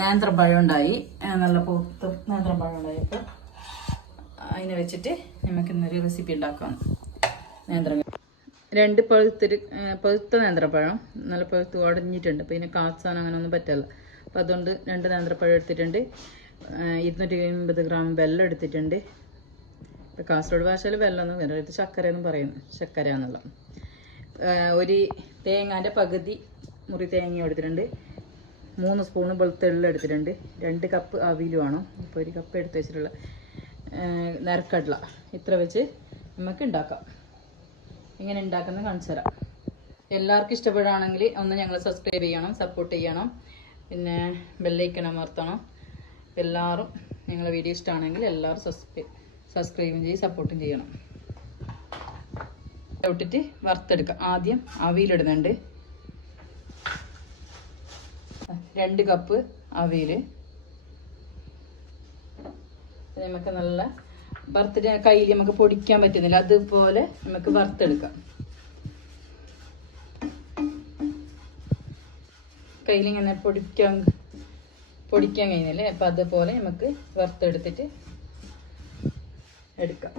നേന്ത്രപ്പഴം ഉണ്ടായി നല്ല പൂത്ത് നേന്ത്രപ്പഴം ഉണ്ടായി അപ്പോൾ അതിനെ വെച്ചിട്ട് നമുക്ക് ഇന്നൊരു റെസിപ്പി ഉണ്ടാക്കാം. നേന്ത്ര രണ്ട് പഴുത്തൊരു പഴുത്ത നേന്ത്രപ്പഴം. നല്ല പഴുത്ത് ഉടഞ്ഞിട്ടുണ്ട്. അപ്പോൾ ഇതിനെ കാച്ചാൻ അങ്ങനെ ഒന്നും പറ്റില്ല. അപ്പോൾ അതുകൊണ്ട് രണ്ട് നേന്ത്രപ്പഴം എടുത്തിട്ടുണ്ട്. ഇരുന്നൂറ്റി എൺപത് ഗ്രാം വെള്ളം എടുത്തിട്ടുണ്ട്. ഇപ്പോൾ കാസർഗോഡ് ഭാഷയിൽ വെള്ളം എന്ന് പറയുന്നത് ഇത് ശർക്കര എന്ന് പറയുന്നു. ശർക്കര എന്നുള്ള. ഒരു തേങ്ങാന്റെ പകുതി മുറി തേങ്ങ എടുത്തിട്ടുണ്ട്. മൂന്ന് സ്പൂണ് വെളുത്തുള്ളി എടുത്തിട്ടുണ്ട്. രണ്ട് കപ്പ് അവിൽ വേണം. ഇപ്പോൾ ഒരു കപ്പ് എടുത്ത് വെച്ചിട്ടുള്ള നരക്കടല. ഇത്ര വെച്ച് നമുക്ക് ഉണ്ടാക്കാം ഇങ്ങനെ ഉണ്ടാക്കുന്ന കാണിച്ചു തരാം. എല്ലാവർക്കും ഇഷ്ടപ്പെടുകയാണെങ്കിൽ ഒന്ന് ഞങ്ങൾ സബ്സ്ക്രൈബ് ചെയ്യണം സപ്പോർട്ട് ചെയ്യണം. പിന്നെ ബെല്ലൈക്കൺ അമർത്തണം. എല്ലാവരും ഞങ്ങളുടെ വീഡിയോ ഇഷ്ടമാണെങ്കിൽ എല്ലാവരും സബ്സ്ക്രൈബ് സബ്സ്ക്രൈബും ചെയ്ത് സപ്പോർട്ടും ചെയ്യണം. ഇട്ടിട്ട് വറുത്തെടുക്കാം. ആദ്യം അവിയിലിടുന്നുണ്ട് രണ്ട് കപ്പ് അവിയൽ നമുക്ക് നല്ല വറുത്തിട്ട് കയ്യിൽ നമുക്ക് പൊടിക്കാൻ പറ്റുന്നില്ല. അതുപോലെ നമുക്ക് വറുത്തെടുക്കാം. കയ്യിൽ ഇങ്ങനെ പൊടിക്കാൻ പൊടിക്കാൻ കഴിയുന്നില്ലേ? അപ്പം അതുപോലെ നമുക്ക് വറുത്തെടുത്തിട്ട് എടുക്കാം.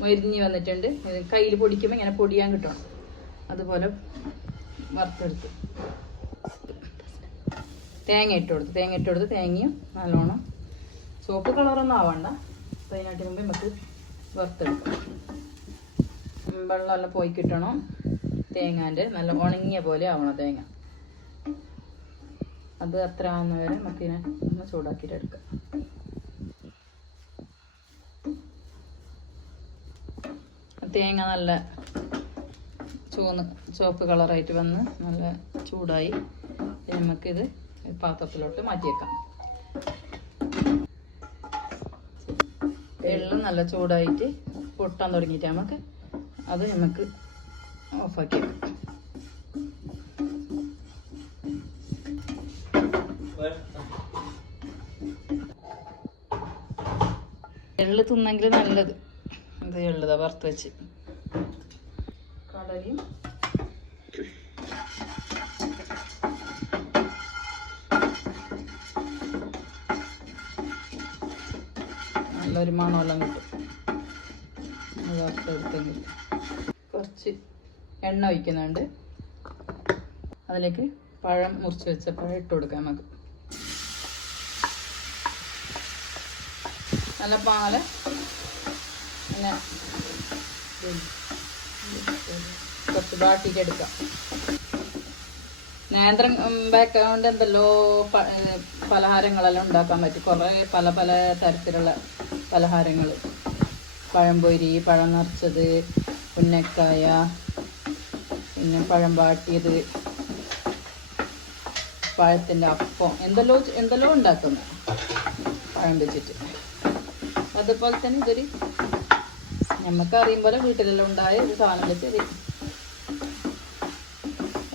മുരിഞ്ഞ് വന്നിട്ടുണ്ട്. കയ്യിൽ പൊടിക്കുമ്പോൾ ഇങ്ങനെ പൊടിയാൻ കിട്ടണം. അതുപോലെ വറുത്തെടുത്ത്. തേങ്ങ ഇട്ട് കൊടുത്ത് തേങ്ങ ഇട്ട് കൊടുത്ത് തേങ്ങയും നല്ലോണം സോപ്പ് കളറൊന്നും ആവണ്ട. അപ്പോൾ അതിനായിട്ട് മുമ്പ് നമുക്ക് വറുത്തെടുക്കാം. വെള്ളമെല്ലാം പോയി കിട്ടണം. തേങ്ങാന്റെ നല്ല ഉണങ്ങിയ പോലെ ആവണം തേങ്ങ. അത് അത്ര ആവുന്ന വരെ നമുക്കിതിനെ ഒന്ന് ചൂടാക്കിയിട്ട് എടുക്കാം. തേങ്ങ നല്ല ചുവന്ന് ചുവപ്പ് കളറായിട്ട് വന്ന് നല്ല ചൂടായി. നമുക്കിത് പാത്രത്തിലോട്ട് മാറ്റിയേക്കാം. വെള്ളം നല്ല ചൂടായിട്ട് പൊട്ടാൻ തുടങ്ങിയിട്ട് നമുക്ക് അത് നമുക്ക് ഓഫാക്കി വെക്കാം. എള്ള് തിന്നെങ്കിൽ നല്ലത്. ഇത് എള്ളുതാ വറുത്ത് വെച്ച്. കടലയും നല്ലൊരു മണമെല്ലാം കിട്ടും. അത് കുറച്ച് എണ്ണ ഒഴിക്കുന്നുണ്ട്. അതിലേക്ക് പഴം മുറിച്ച് വെച്ച പഴം ഇട്ട് കൊടുക്കാം നമുക്ക്. നല്ല പാൽ. പിന്നെ കുറച്ച് ബാട്ടിക്ക് എടുക്കാം. നേന്ത്രം ബാക്ക്ഗ്രൗണ്ട് എന്തല്ലോ പലഹാരങ്ങളെല്ലാം ഉണ്ടാക്കാൻ പറ്റും. കുറേ പല പല തരത്തിലുള്ള പലഹാരങ്ങൾ പഴംപൊരി പഴം നിറച്ചത് ഉന്നക്കായ പിന്നെ പഴം വാട്ടിയത് പഴത്തിന്റെ അപ്പം എന്തെല്ലോ എന്തെല്ലോ ഉണ്ടാക്കുന്നു പഴം വെച്ചിട്ട്. അതുപോലെ തന്നെ ഇതൊരു നമുക്ക് അറിയും പോലെ വീട്ടിലെല്ലാം ഉണ്ടായ ഒരു സാധനം വെച്ച് ഒരു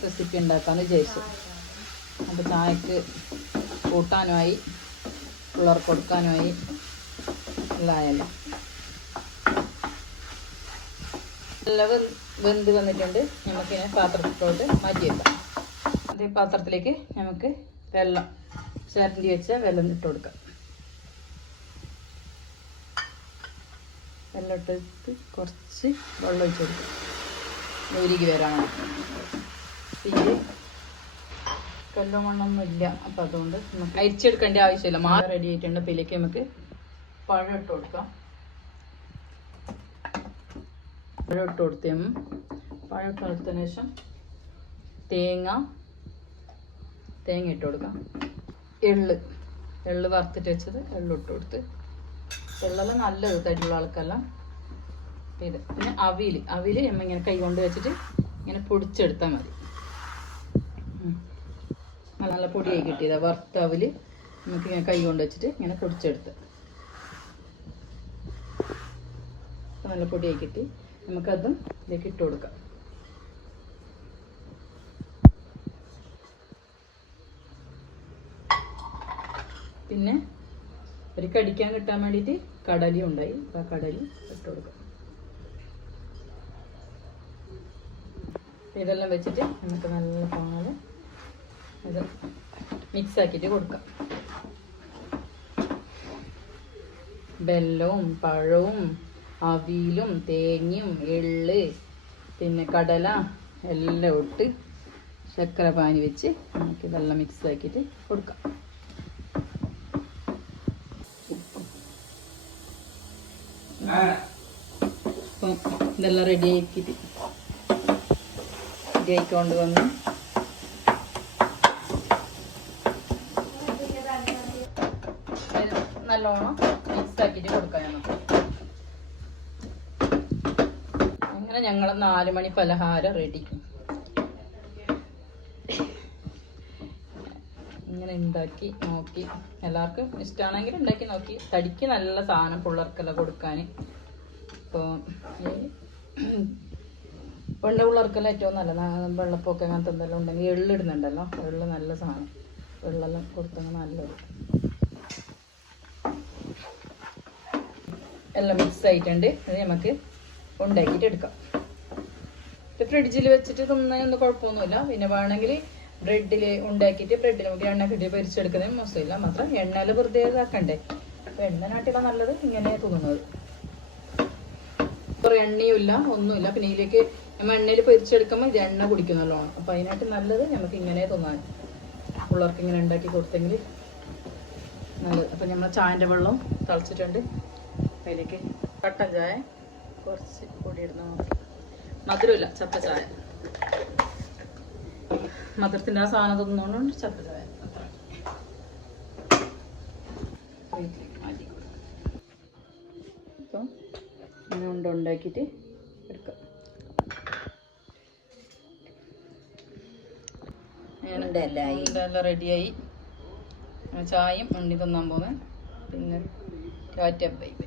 റെസിപ്പി ഉണ്ടാക്കാമെന്ന് വിചാരിച്ചു. അപ്പോൾ ചായക്ക് കൂട്ടാനുമായി പിള്ളേർക്ക് കൊടുക്കാനുമായി എല്ലാം നല്ല വെന്ത് വന്നിട്ടുണ്ട്. നമുക്കിനെ പാത്രത്തിലോട്ട് മാറ്റി വെക്കാം. അതേ പാത്രത്തിലേക്ക് നമുക്ക് വെള്ളം ചേർത്തി വെച്ച വെള്ളം ഇട്ട് കൊടുക്കാം. വെള്ളം ഇട്ടിട്ട് കുറച്ച് വെള്ളം ഒഴിച്ച് കൊടുക്കാം. നൂരിക്ക് വരാണ് പിന്നെ കല്ലോ മണ്ണൊന്നും ഇല്ല അപ്പം അതുകൊണ്ട് നമുക്ക് അരിച്ചെടുക്കേണ്ട ആവശ്യമില്ല. മാ റെഡി ആയിട്ടുണ്ട്. അപ്പം ഇതിലേക്ക് നമുക്ക് പഴം ഇട്ട് കൊടുക്കാം. പഴം ഇട്ട് കൊടുത്തേ പഴം ഇട്ട് കൊടുത്തതിന് ശേഷം തേങ്ങ തേങ്ങ ഇട്ട് കൊടുക്കാം. എള്ള്. എള്ള് വറുത്തിട്ട് വെച്ചത് എള്ള് ഇട്ട് കൊടുത്ത്. എള്ളെല്ലാം നല്ലത് തടിയുള്ള ആൾക്കെല്ലാം പിന്നെ അവിൽ അവിൽ നമ്മ ഇങ്ങനെ കൈ കൊണ്ട് വെച്ചിട്ട് ഇങ്ങനെ പൊടിച്ചെടുത്താൽ മതി. നല്ല നല്ല പൊടിയായി കിട്ടിയതാ. വറുത്ത അവിൽ നമുക്ക് ഇങ്ങനെ കൈ കൊണ്ട് വെച്ചിട്ട് ഇങ്ങനെ പൊടിച്ചെടുത്ത്. നല്ല പൊടിയായി കിട്ടി. നമുക്കതും ഇതിലേക്ക് ഇട്ട് കൊടുക്കാം. പിന്നെ ഒരു കടിക്കാൻ കിട്ടാൻ വേണ്ടിയിട്ട് കടലി ഉണ്ടായി. ആ കടലി ഇട്ട് കൊടുക്കാം. ഇതെല്ലാം വെച്ചിട്ട് നമുക്ക് നല്ല പാൽ ഇത് മിക്സ് ആക്കിയിട്ട് കൊടുക്കാം. വെല്ലവും പഴവും അവിയലും തേങ്ങയും എള്ള് പിന്നെ കടല എല്ലാം ഇട്ട് ശർക്കര പാനി വെച്ച് നമുക്ക് ഇതെല്ലാം മിക്സ് ആക്കിയിട്ട് കൊടുക്കാം ഇതെല്ലാം റെഡി ആക്കിയിട്ട് റെഡി ആയിക്കൊണ്ട് വന്ന് ഇത് നല്ലോണം മിക്സ് ആക്കിയിട്ട് കൊടുക്കാം നമുക്ക് അങ്ങനെ ഞങ്ങൾ നാല് മണി പലഹാരം റെഡി ഇങ്ങനെ ഉണ്ടാക്കി നോക്കി. എല്ലാവർക്കും ഇഷ്ടമാണെങ്കിൽ ഉണ്ടാക്കി നോക്കി. തടിക്ക് നല്ല സാധനം പിള്ളേർക്കെല്ലാം കൊടുക്കാൻ. ഇപ്പോൾ വെള്ള പിള്ളേർക്കെല്ലാം ഏറ്റവും നല്ല വെള്ളപ്പൊക്കെ അങ്ങനത്തെ എന്തെല്ലാം ഉണ്ടെങ്കിൽ എള്ളിടുന്നുണ്ടല്ലോ എള്ള് നല്ല സാധനം. വെള്ളമെല്ലാം കൊടുത്തെങ്കിൽ നല്ലത്. എല്ലാം മിക്സ് ആയിട്ടുണ്ട്. അത് നമുക്ക് ഉണ്ടാക്കിയിട്ട് എടുക്കാം. ഇത് ഫ്രിഡ്ജിൽ വെച്ചിട്ട് തിന്നൊന്നും കുഴപ്പമൊന്നുമില്ല. പിന്നെ വേണമെങ്കിൽ ബ്രെഡിൽ ഉണ്ടാക്കിയിട്ട് ബ്രെഡിൽ നമുക്ക് എണ്ണ കിട്ടി പൊരിച്ചെടുക്കുന്നതിന് മോശമില്ല മാത്രം. എണ്ണയിൽ വെറുതെ ഇതാക്കണ്ടേ? അപ്പം എണ്ണ നാട്ടിലാണ് നല്ലത് ഇങ്ങനെ തിന്നുന്നത്. കുറേ എണ്ണയും ഇല്ല ഒന്നുമില്ല. പിന്നെ ഇതിലേക്ക് നമ്മൾ എണ്ണയിൽ പൊരിച്ചെടുക്കുമ്പോൾ ഇത് എണ്ണ കുടിക്കുന്നല്ലോ അപ്പം അതിനായിട്ട് നല്ലത് നമുക്ക് ഇങ്ങനെ തിന്നാൻ. പിള്ളേർക്ക് ഇങ്ങനെ ഉണ്ടാക്കി കൊടുത്തെങ്കിൽ നല്ലത്. അപ്പം നമ്മൾ ചായന്റെ വെള്ളം തിളച്ചിട്ടുണ്ട്. അതിലേക്ക് കട്ടൻ ചായ. കുറച്ച് പൊടി ഇടുന്ന മധുരമില്ല ചപ്പ ചായ. മധുരത്തിന്റെ ആ സാധനം തിന്നുകൊണ്ട് ചപ്പ ചായ. അപ്പം ഇങ്ങനെ ഉണ്ട ഉണ്ടാക്കിയിട്ട് എടുക്കാം. എല്ലാം റെഡിയായി. ചായയും ഉണ്ണി തിന്നാൻ പോകുന്നത് പിന്നെ കാറ്റപ്പയും ബൈ